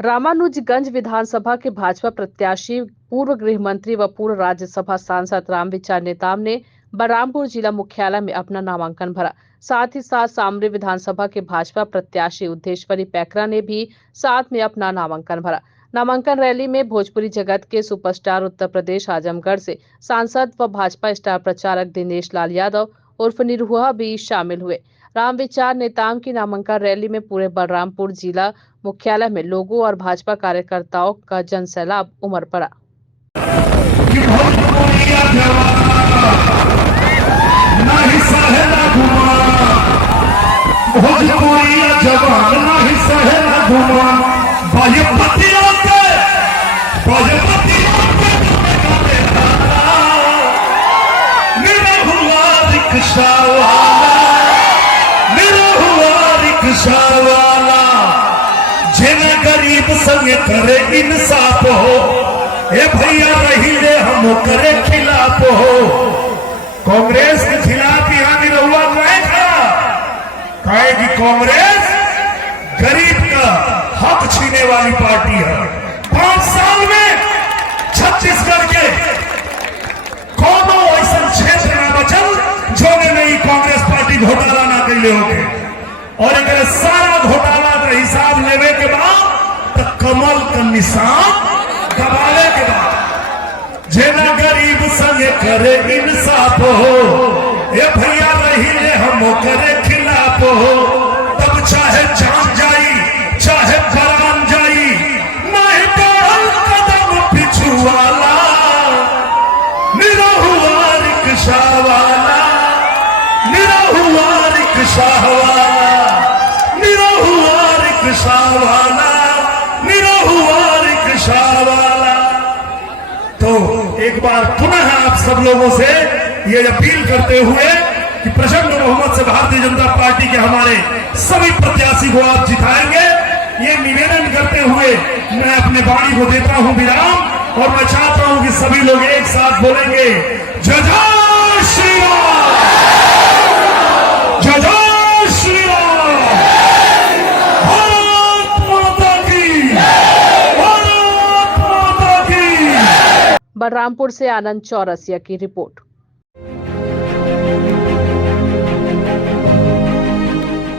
रामानुजगंज विधानसभा के भाजपा प्रत्याशी पूर्व गृह मंत्री व पूर्व राज्यसभा सांसद रामविचार नेताम ने बलरामपुर जिला मुख्यालय में अपना नामांकन भरा। साथ ही साथ सामरी विधानसभा के भाजपा प्रत्याशी उद्धेश्वरी पैकरा ने भी साथ में अपना नामांकन भरा। नामांकन रैली में भोजपुरी जगत के सुपरस्टार उत्तर प्रदेश आजमगढ़ से सांसद व भाजपा स्टार प्रचारक दिनेश लाल यादव उर्फ निरहुआ भी शामिल हुए। रामविचार नेताम की नामांकन रैली में पूरे बलरामपुर जिला मुख्यालय में लोगों और भाजपा कार्यकर्ताओं का जनसैलाब उमड़ पड़ा। जेना गरीब संग करे इंसाफ हो, ए भैया रही ले हम करे खिलाफ हो। कांग्रेस के खिलाफ यहाँ निरहुआ नहीं खड़ा, कहे कि कांग्रेस गरीब का हक छीने वाली पार्टी है। 5 साल में छत्तीसगढ़ के कोनो ऐसा क्षेत्र में बचल जो नहीं कांग्रेस पार्टी घोटाला ना कैले होगे। और एक सारा घोटाला का हिसाब लेवे के बाद तो कमल का निशान दबावे के बाद जेना गरीब संग करे इंसाफ हो, ये भैया रही ले हम करे खिलाफ हो। तब चाहे जान जाई चाहे परान जाई, नहीं बढ़ल कदम पिछुआला। निरहुआ रिक्शा वाला, निरहुआ रिक्शा वाला, निरहुआ रिक्शा वाला, निरहुआ रिक्शा वाला। तो एक बार पुनः आप सब लोगों से ये अपील करते हुए कि प्रचंड बहुमत से भारतीय जनता पार्टी के हमारे सभी प्रत्याशी को आप जिताएंगे, ये निवेदन करते हुए मैं अपने वाणी को देता हूं विराम। और मैं चाहता हूं कि सभी लोग एक साथ बोलेंगे जय जय श्री राम, जय जय श्री राम, भारत माता की, भारत माता की। बलरामपुर से आनंद चौरसिया की रिपोर्ट।